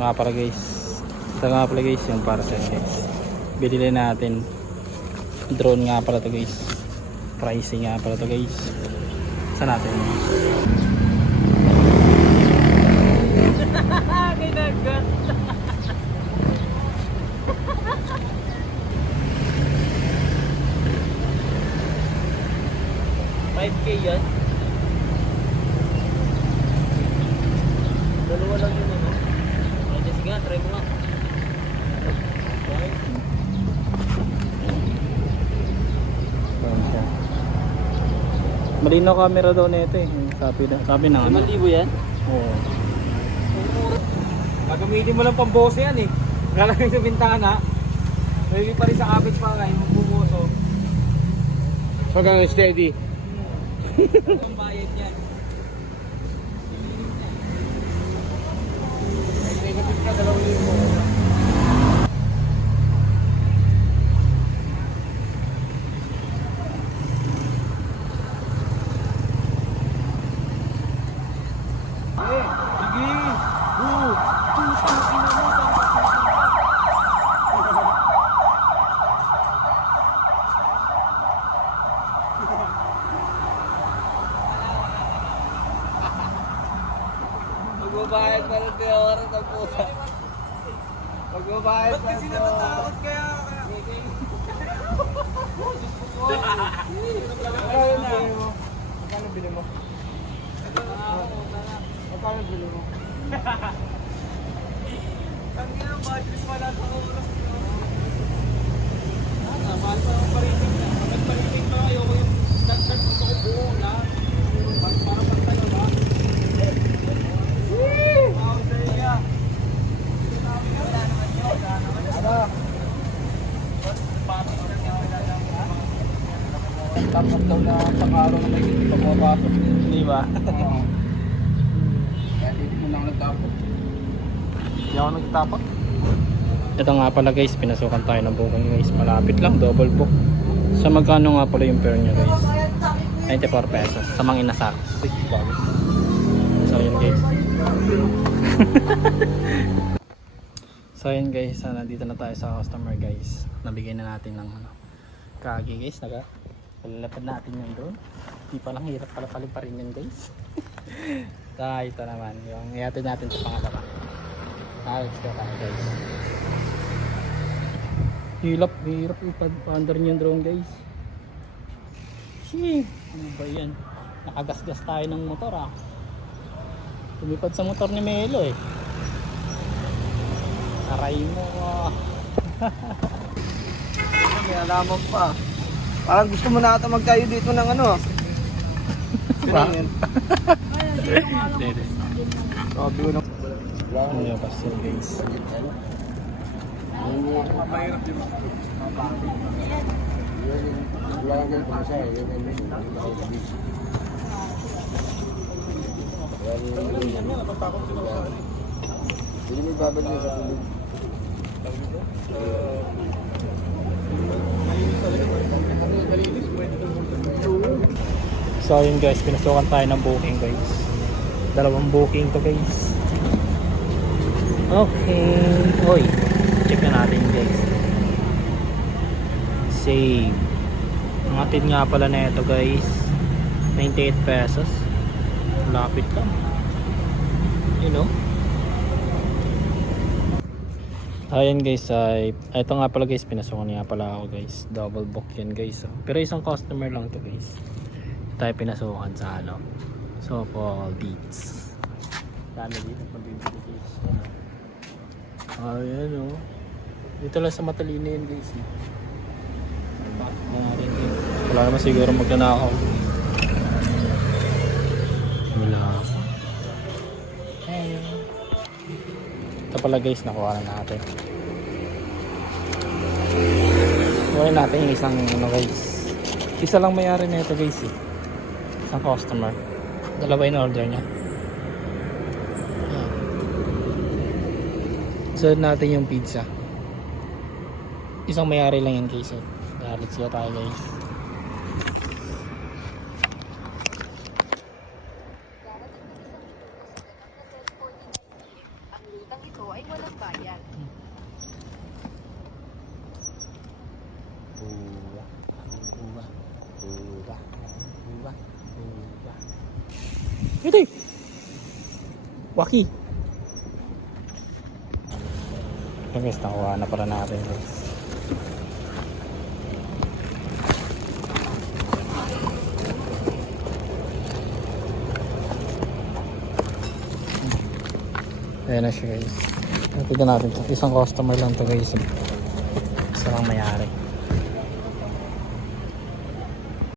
nga pala guys. Ito nga pala guys yung parcel guys. Binili natin. Drone nga pala to guys. Pricing nga pala to guys. Saan natin? Kinagat. 5K yan. Dalawa lang yun ano. Okay, sige nga, try mo nga. Malinaw camera daw nito eh. Sabi na ano. 5,000 yan? Oo. Gagamitin mo lang pambose yan eh. Lalagay sa bintana. May pa rin sa kapit pa nga yung magbubuso. Hanggang steady. Ang bayad yan. Negative ka 2,000. Magbabayad pa rin tayo oras ng pusa. Magbabayad pa rin tayo. Ba't kasi natatakot kaya? Magkano bili mo? Magkano bili mo? Tangin ang batteries wala sa oras. Mahal pa ang pariting na. Kapag pariting pa ayoko yung dagdag gusto ko buo na. Para pagtayo na. Tapos daw na pang-araw na may hindi pa mapapasok. Di ba? Kaya hindi mo lang nagtapos. Hindi ako nagtapot. Ito nga pala guys, pinasukan tayo ng booking guys. Malapit lang, double book. Sa magkano nga pala yung fare nyo guys? 94 pesos sa mga inasar. So yun guys. So yun guys, nandito na tayo sa customer guys. Nabigay na natin ng ano, kagi guys. Palalapad natin yung drone. Di pa lang, hirap pala pa rin yun guys. Ito naman, yung ihatid natin sa pangalawa. Let's go tayo guys. Hirap ipa-under niyo yung drone guys. Shee, ano ba yan? Nakagasgas tayo ng motor ah. Lumipad sa motor ni Melo eh. Aray mo ah. May alaman pa. Parang gusto mo na ata magtayo dito ng ano. Ganyan. Sabi ko na. Ano yung pastel guys? Mahirap din. Hindi mo babad niya sa tulog. So yun guys, pinasukan tayo ng booking guys. Dalawang booking to guys. Okay. Hoy, check na natin guys. Save. Ang atin nga pala na ito guys, 98 pesos. Lapit lang. You know? Ayan guys, ito nga pala guys, pinasukan nga pala ako guys. Double book yan guys. Pero isang customer lang to guys. Tayo pinasukan sa ano, so called Beats. Dami dito pag bibili guys. Ayan o. Dito lang sa Matalino yun guys. Wala naman siguro magnanakaw. Wala. Ito pala guys, nakuha na natin. Kuha natin yung isang ano guys. Isa lang mayari na ito guys eh. Isang customer. Dalawa in order niya. Sunod natin yung pizza. Isang mayari lang yan guys eh. Let's go tayo guys. Ang lutang ito ay 100 Ito eh. Waki. Ayan guys, nakuha na pala natin guys. Ayan na siya guys. Tignan natin ito. Isang customer lang to guys. Isa lang mayari.